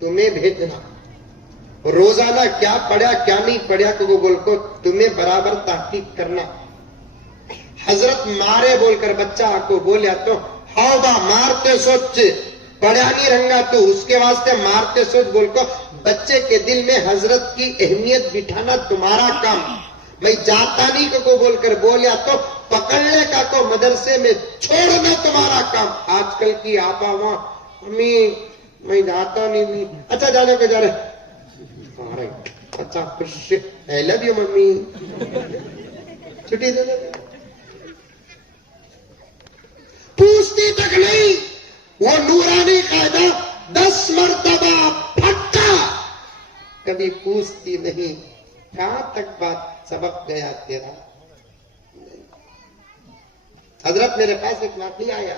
تمہیں بھیجنا. روزانہ کیا پڑھا کیا نہیں پڑھا کو بول کو تمہیں برابر تحقیق کرنا. حضرت مارے بول کر بچہ آپ کو بولیا تو ہاؤ با مارتے سوچ پڑھا نہیں رنگا تو اس کے واسطے مارتے سوچ بول کو بچے کے دل میں حضرت کی اہمیت بٹھانا تمہارا کام. میں جاتا نہیں کو بول کر بولیا تو پکڑنے کا کو مدرسے میں چھوڑنا تمہارا کام. آج کل کی آپا وہاں امی میں جاتا نہیں. اچھا جانے کو جا رہے اچھا خوش I love you ممی چھٹی دے دے. پوچھتی تک نہیں. وہ نورانی قاعدہ 10 مرتبہ پھٹا کبھی پوچھتی نہیں. کہاں تک بات سبق گیا تیرا. حضرت میرے پاس ایک واقعہ آیا.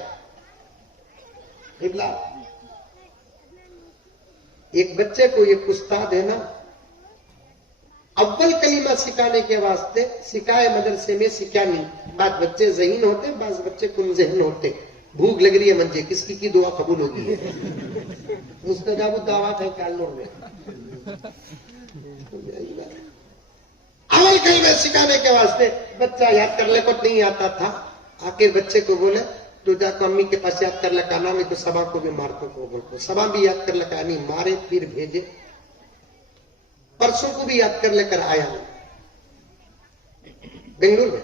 ایک بچے کو ایک استاد ہے نا اول کلمہ سکھانے کے واسطے سکھائے مدرسے میں سکھا نہیں. بعض بچے ذہین ہوتے بعض بچے کن ذہن ہوتے. بھوک لگ رہی ہے منجے کس کی دعا قبول ہوگی مستجاب الدعوات ہے کالوں میں. اول کلمہ سکھانے کے واسطے بچہ یاد کر لے کو نہیں آتا تھا. آخر بچے کو بولے تو جا کو امی کے پاس یاد کر لکا نا نہیں تو سبا کو بھی مارتوں کو بولتے. سبا بھی یاد کر لکا نہیں مارے پھر بھیجے. پرسوں کو بھی یاد کر لے کر آیا بنگلور میں.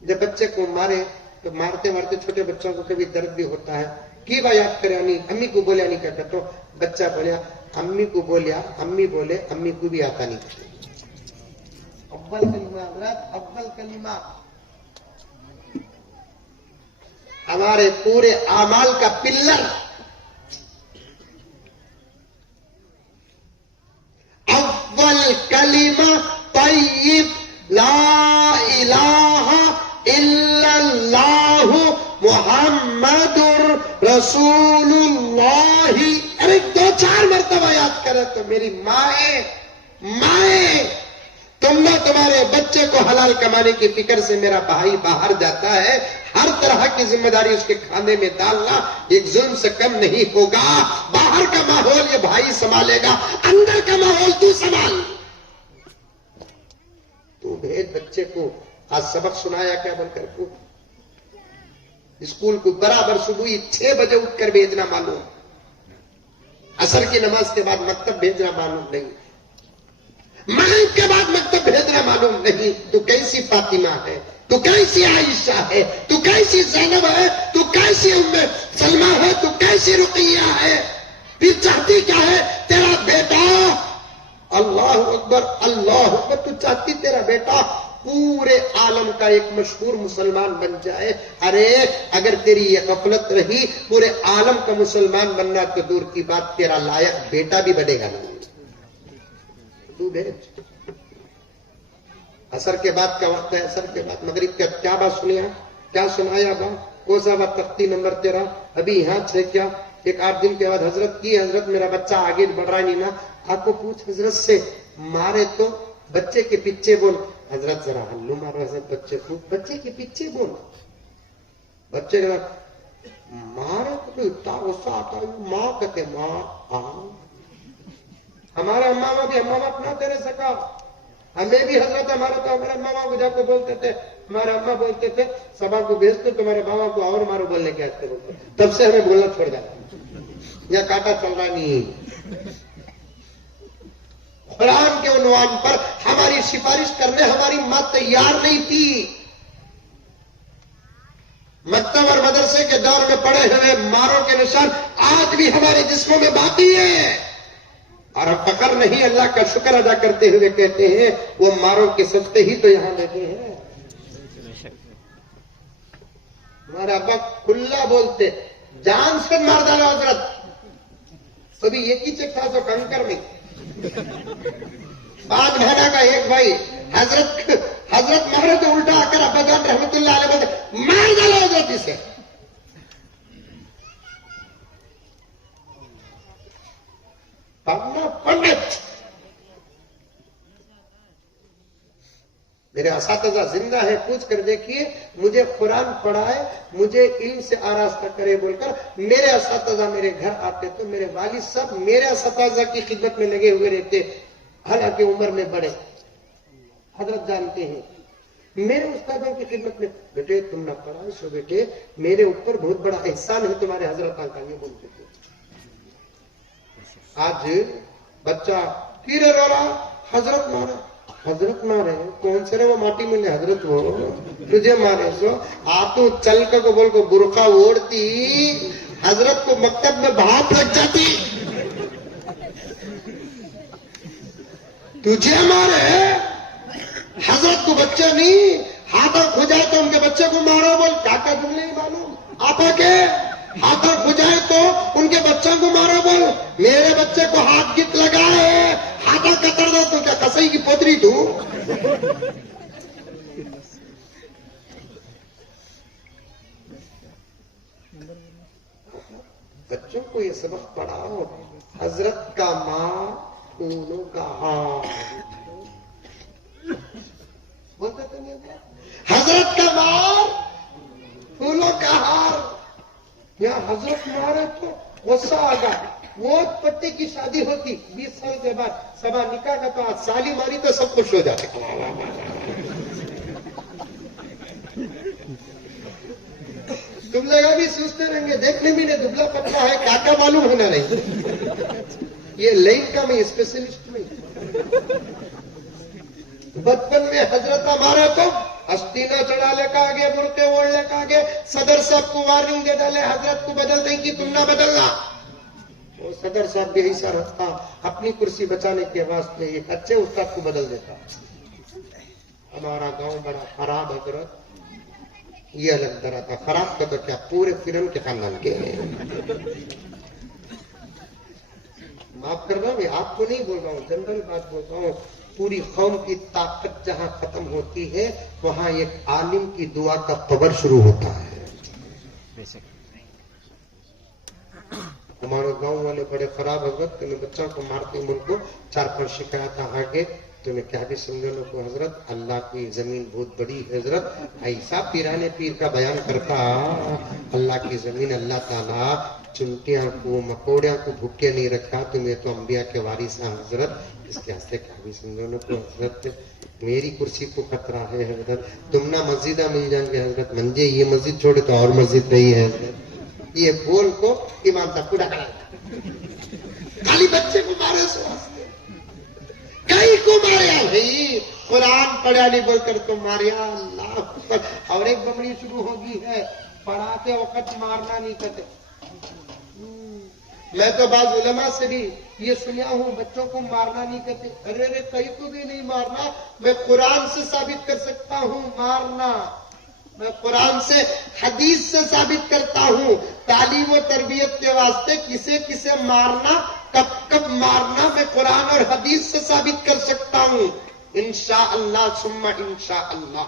جب بچے کو مارے تو مارتے مارتے چھوٹے بچوں کو کبھی درد بھی ہوتا ہے. کی با یاد کرے نہیں امی کو بولیا نہیں کرتا تو بچہ بولیا امی کو بولیا امی بولے امی کو بھی آتا نہیں. اول کلمہ حضرت اول کلمہ ہمارے پورے اعمال کا پلر. اول کلمہ طیب لا الہ الا اللہ محمد رسول اللہ. ارے 2-4 مرتبہ یاد کرے تو میری مائیں تم نے تمہارے بچے کو حلال کمانے کی فکر سے میرا بھائی باہر جاتا ہے. ہر طرح کی ذمہ داری اس کے کھانے میں ڈالنا ایک ظلم سے کم نہیں ہوگا. باہر کا ماحول یہ بھائی سنبھالے گا اندر کا ماحول تو سنبھال. تو بھیج بچے کو. آج سبق سنایا کیا بول کر کو اسکول کو برابر صبح 6 بجے اٹھ کر بھیجنا معلوم. عصر کی نماز کے بعد مکتب بھیجنا معلوم نہیں. مغرب کے بعد مکتب بھیجنا معلوم نہیں. تو کیسی فاطمہ ہے تو کیسی عائشہ ہے تو کیسی زینب ہے تو کیسی ام سلمہ ہے تو کیسی رقیہ ہے. پھر چاہتی کیا ہے تیرا بیٹا اللہ اکبر اللہ اکبر. تو چاہتی تیرا بیٹا پورے عالم کا ایک مشہور مسلمان بن جائے. ارے اگر تیری یہ غفلت رہی پورے عالم کا مسلمان بننا تو دور کی بات تیرا لائق بیٹا بھی بنے گا نہیں. تو بھیج. عصر کے بعد کا وقت ہے. عصر کے بعد مغرب کا کیا بات سنیا کیا سنایا با کون سا بات تختی نمبر 13 ابھی یہاں سے کیا 1-8 دن کے بعد حضرت کی حضرت میرا بچہ آگے بڑھ رہا نہیں نا. آپ کو پوچھ حضرت سے مارے تو بچے کے پیچھے بول. حضرت ذرا ہلو مارو حضرت بچے کو بچے کے پیچھے بول. بچے مارے تو اتنا غصہ آتا ہے. ماں کہتے ماں ہمارا امامہ بھی امامہ اپنا تیرے سکا. ہمیں بھی حضرت ہمارا تو ہمارے امامہ کو جا کو بولتے تھے. ہمارے اماں بولتے تھے سبا کو بھیجتے تمہارے بابا کو اور مارو بولنے کے آتے بولتے. تب سے ہمیں بولنا چھوڑ جاتا یا کاٹا چل رہا نہیں. قرآن کے عنوان پر ہماری سفارش کرنے ہماری ماں تیار نہیں تھی. مکتب اور مدرسے کے دور میں پڑے ہوئے ماروں کے نشان آج بھی ہمارے جسموں میں باقی ہیں. اور اب فخر نہیں اللہ کا شکر ادا کرتے ہوئے کہتے ہیں وہ ماروں کے صدقے ہی تو یہاں لگے ہیں. ہمارا ابا کھلا بولتے جان سے مار ڈالا حضرت. کبھی ایک ہی چیک تھا تو کنکر میں 5 مہینہ کا ایک بھائی حضرت مارے تو الٹا آ کر ابا جان رحمت اللہ علیہ بولتے مار ڈالا حضرت اسے. پنڈت میرے اساتذہ زندہ ہے، پوچھ کر دیکھیے، مجھے قرآن پڑھائے، مجھے علم سے آراستہ کرے بول کر میرے اساتذہ میرے گھر آتے تو میرے والد صاحب میرے اساتذہ کی خدمت میں لگے ہوئے رہتے، حالانکہ عمر میں بڑے، حضرت جانتے ہیں میرے استادوں کی خدمت میں، بیٹے تم نہ پڑھائے سو بیٹے میرے اوپر بہت بڑا احسان ہے تمہارے حضرت کا، یہ بولتے تھے۔ آج بچہ پیرے رو رہا، حضرت مارا، حضرت مارے کون سے رہے وہ ماٹی میں نے حضرت وہ تجھے مارے سو آپ تو چل کر کو بول کو برقع اوڑھتی حضرت کو مکتب میں بھاپ لگ جاتی، تجھے مارے حضرت کو بچے نہیں، ہاتھوں کھجائے تو ان کے بچے کو مارو بول، کیا کیا تم نہیں معلوم آپا کے ہاتھوں کھجائے تو ان کے بچوں کو مارو بول، میرے بچے کو ہاتھ گت لگا ہے ہاتھوں کتر دو تو کیا کسائی کی پوتری دوں؟ بچوں کو یہ سبق پڑھاؤ، حضرت کا ماں پھولوں کا ہار، بولتے تو نہیں حضرت کا مار پھولوں کا ہار، یہاں حضرت مارے تو غصہ آ گیا، وہ پتے کی شادی ہوتی 20 سال کے بعد، سبا نکاح کا تو آج سالی ماری تو سب خوش ہو جاتے، تم لوگ ابھی سوچتے رہیں گے دیکھنے بھی نہیں دبلا پتلا ہے کیا معلوم ہونا نہیں، یہ لائن کا میں اسپیشلسٹ نہیں۔ بچپن میں حضرت ہمارا تو استینہ چڑھا لے کا آگے برقے اوڑھ لے کا آگے صدر صاحب کو وارننگ دے ڈالے حضرت کو بدل دیں کہ تم نہ بدلنا، وہ صدر صاحب بھی ایسا رکھتا اپنی کرسی بچانے کے واسطے ایک اچھے استاد کو بدل دیتا۔ ہمارا گاؤں بڑا خراب حضرت، یہ الگ طرح تھا، خراب کا تو کیا پورے فرن کے خاندان کے معاف کر رہا ہوں، آپ کو نہیں بول رہا ہوں، جنرل بات بول رہا ہوں، پوری قوم کی طاقت جہاں ختم ہوتی ہے وہاں ایک عالم کی دعا کا پاور شروع ہوتا ہے۔ ہمارے گاؤں والے بڑے خراب حضرت، تمہیں بچوں کو مارتے ملک کو 4-5 شکایت آگے تمہیں کیا بھی سمجھو کو حضرت اللہ کی زمین بہت بڑی ہے حضرت، ایسا پیرانے پیر کا بیان کرتا اللہ کی زمین، اللہ تعالیٰ چنٹیاں کو مکوڑیاں کو بھوکے نہیں رکھا، تمہیں تو انبیاء کے وارث ہیں حضرت، اس کے ہاستے کیا بھی سمجھو کو حضرت میری کرسی کو خطرہ ہے حضرت، تم نہ مسجدہ مل جائیں گے حضرت، منجے یہ مسجد چھوڑے تو اور مسجد نہیں ہے حضرت، یہ بول کو امام صاحب پورا کرا خالی بچے کو مارے سو کئی کو ماریا بھائی، قرآن پڑھا نہیں بول کر تو ماریا اللہ اکبر، اور ایک بمڑی شروع ہوگی ہے پڑھاتے وقت مارنا نہیں کرتے۔ میں تو بعض علماء سے بھی یہ سنیا ہوں بچوں کو مارنا نہیں کرتے، ارے کئی کو بھی نہیں مارنا، میں قرآن سے ثابت کر سکتا ہوں مارنا، میں قرآن سے حدیث سے ثابت کرتا ہوں، تعلیم و تربیت کے واسطے کسے کسے مارنا کب کب مارنا میں قرآن اور حدیث سے ثابت کر سکتا ہوں، انشاءاللہ ثم انشاءاللہ۔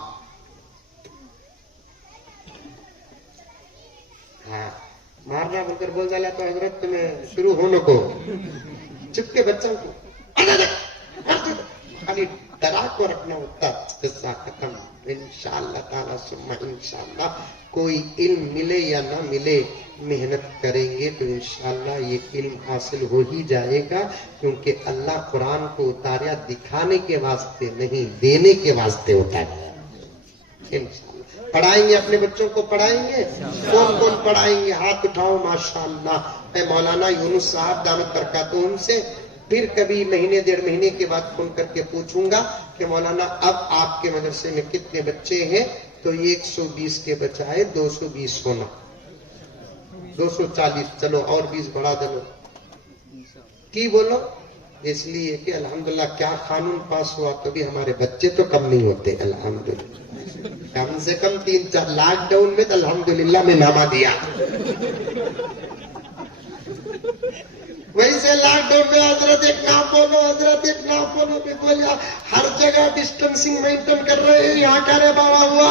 ہاں مارنا بول کر بول ڈالا تو حضرت تمہیں شروع ہونے کو چپ کے بچوں کو خالی ڈرا کو رکھنا ہوتا، قصہ ختم، انشاءاللہ تعالی ثم انشاءاللہ۔ کوئی علم ملے یا نہ ملے محنت کریں گے تو انشاءاللہ یہ علم حاصل ہو ہی جائے گا، کیونکہ اللہ قرآن کو اتاریا دکھانے کے واسطے نہیں دینے کے واسطے اتاریا۔ انشاءاللہ پڑھائیں گے، اپنے بچوں کو پڑھائیں گے، کون کون پڑھائیں گے ہاتھ اٹھاؤ ماشاءاللہ۔ میں مولانا یونس صاحب دامت برکاتہم سے پھر کبھی مہینے 1.5 مہینے کے بعد فون کر کے پوچھوں گا کہ مولانا اب آپ کے مدرسے میں کتنے بچے ہیں، تو 120 کے بجائے 220 ہونا، 240، چلو اور 20 بڑھا دو کی بولو، اس لیے کہ الحمدللہ کیا قانون پاس ہوا تو بھی ہمارے بچے تو کم نہیں ہوتے، الحمدللہ کم سے کم 3-4 لاک ڈاؤن میں تو الحمدللہ میں نامہ دیا، ویسے لاک ڈاؤن میں حضرت ایک نام بولو، حضرت ایک نام بولو بھی بولیا، ہر جگہ ڈسٹنسنگ مینٹین کر رہے ہیں، یہاں کا رے بابا ہوا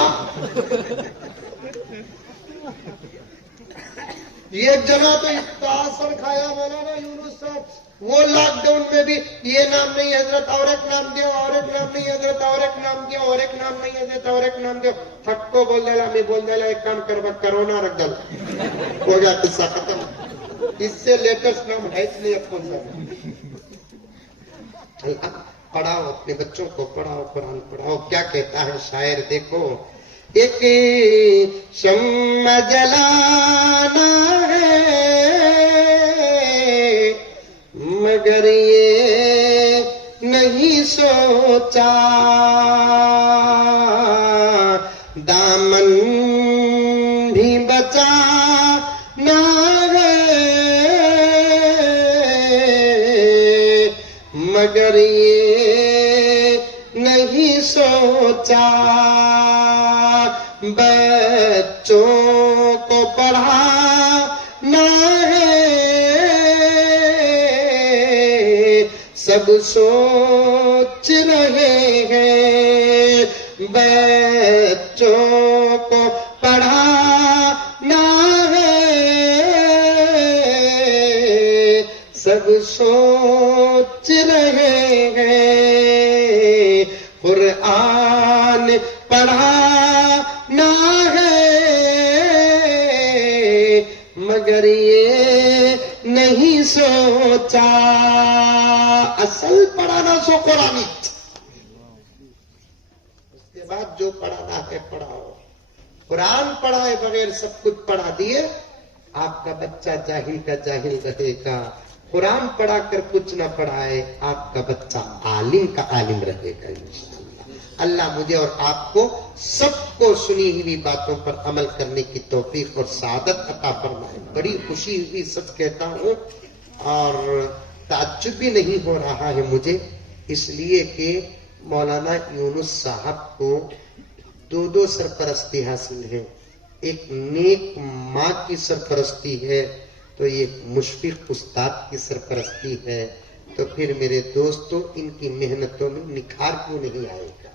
ایک جگہ تو اتنا اثر کھایا مولانا یونس صاحب، وہ لاک ڈاؤن میں بھی یہ نام نہیں حضرت اور ایک نام دیو, اور ایک نام نہیں حضرت اور ایک نام دیو, اور ایک نام نہیں حضرت اور ایک نام دیو. پھٹکو بول دیلا, میں بول دیلا ایک کام کر با کرونا رکھ ڈال, ہو گیا قصہ ختم. اس سے لیٹسٹ نام ہے اس لیے کون سا. پڑھاؤ اپنے بچوں کو, پڑھاؤ قرآن پڑھاؤ. کیا کہتا ہے شاعر دیکھو, ایک شمع جلانا ہے مگر یہ نہیں سوچا, دامن بھی بچانا ہے مگر یہ نہیں سوچا, بچوں کو پڑھانا ہے سب سوچ رہے ہیں, بچوں کو پڑھانا ہے سب سوچ رہے ہیں, قرآن پڑھانا ہے مگر یہ نہیں سوچا. اصل پڑھانا سو قرآن, اس کے بعد جو پڑھانا ہے پڑھاؤ. قرآن پڑھائے بغیر سب کچھ پڑھا دیے, آپ کا بچہ جاہل کا جاہل رہے گا. قرآن پڑھا کر کچھ نہ پڑھائے, آپ کا بچہ عالم کا عالم رہے گا انشاءاللہ. اللہ مجھے اور آپ کو سب کو سنی ہوئی باتوں پر عمل کرنے کی توفیق اور سعادت عطا فرمائے. بڑی خوشی ہوئی, سچ کہتا ہوں, اور تعجب بھی نہیں ہو رہا ہے مجھے, اس لیے کہ مولانا یونس صاحب کو دو سرپرستی حاصل ہے. ایک نیک ماں کی سرپرستی ہے, تو یہ مشفق استاد کی سرپرستی ہے. تو پھر میرے دوستوں, ان کی محنتوں میں نکھار کیوں نہیں آئے گا؟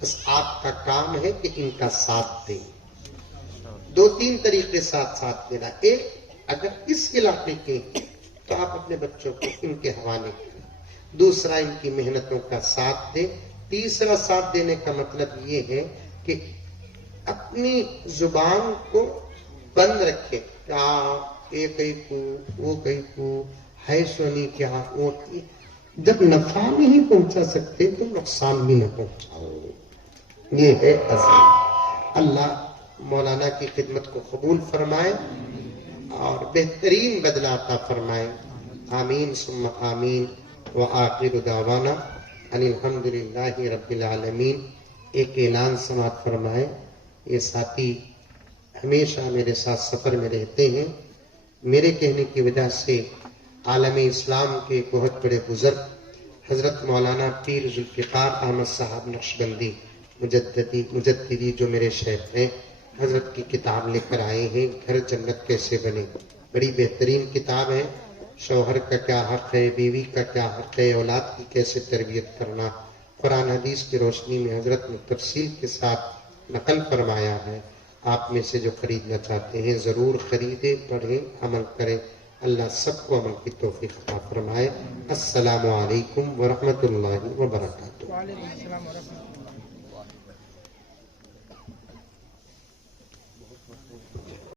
بس آپ کا کام ہے کہ ان کا ساتھ دیں. 2-3 طریقے ساتھ دینا. ایک, اگر اس علاقے کے تو آپ اپنے بچوں کو ان کے حوالے کریں. دوسرا, ان کی محنتوں کا ساتھ دیں. تیسرا, ساتھ دینے کا مطلب یہ ہے کہ اپنی زبان کو بند رکھے. کیا یہ کہیں کو, وہ کہیں کو, ہے سونی کیا, وہ جب نفع نہیں پہنچا سکتے تو نقصان بھی نہ پہنچاؤ. یہ ہے اصل. اللہ مولانا کی خدمت کو قبول فرمائے اور بہترین بدلہ عطا فرمائے. آمین ثم آمین. وآخر دعوانا ان الحمدللہ رب العالمین. ایک اعلان سماعت فرمائے. یہ ساتھی ہمیشہ میرے ساتھ سفر میں رہتے ہیں. میرے کہنے کی وجہ سے عالم اسلام کے بہت بڑے بزرگ حضرت مولانا پیر ذوالفقار احمد صاحب نقشبندی مجددی جو میرے شیخ ہیں, حضرت کی کتاب لے کر آئے ہیں, گھر جنت کیسے بنے. بڑی بہترین کتاب ہے. شوہر کا کیا حق ہے, بیوی کا کیا حق ہے, اولاد کی کیسے تربیت کرنا, قرآن حدیث کی روشنی میں حضرت نے تفصیل کے ساتھ نقل فرمایا ہے. آپ میں سے جو خریدنا چاہتے ہیں ضرور خریدیں, پڑھیں, عمل کریں. اللہ سب کو عمل کی توفیق عطا فرمائے. السلام علیکم ورحمۃ اللہ وبرکاتہ. وعلیکم السلام ورحمۃ اللہ.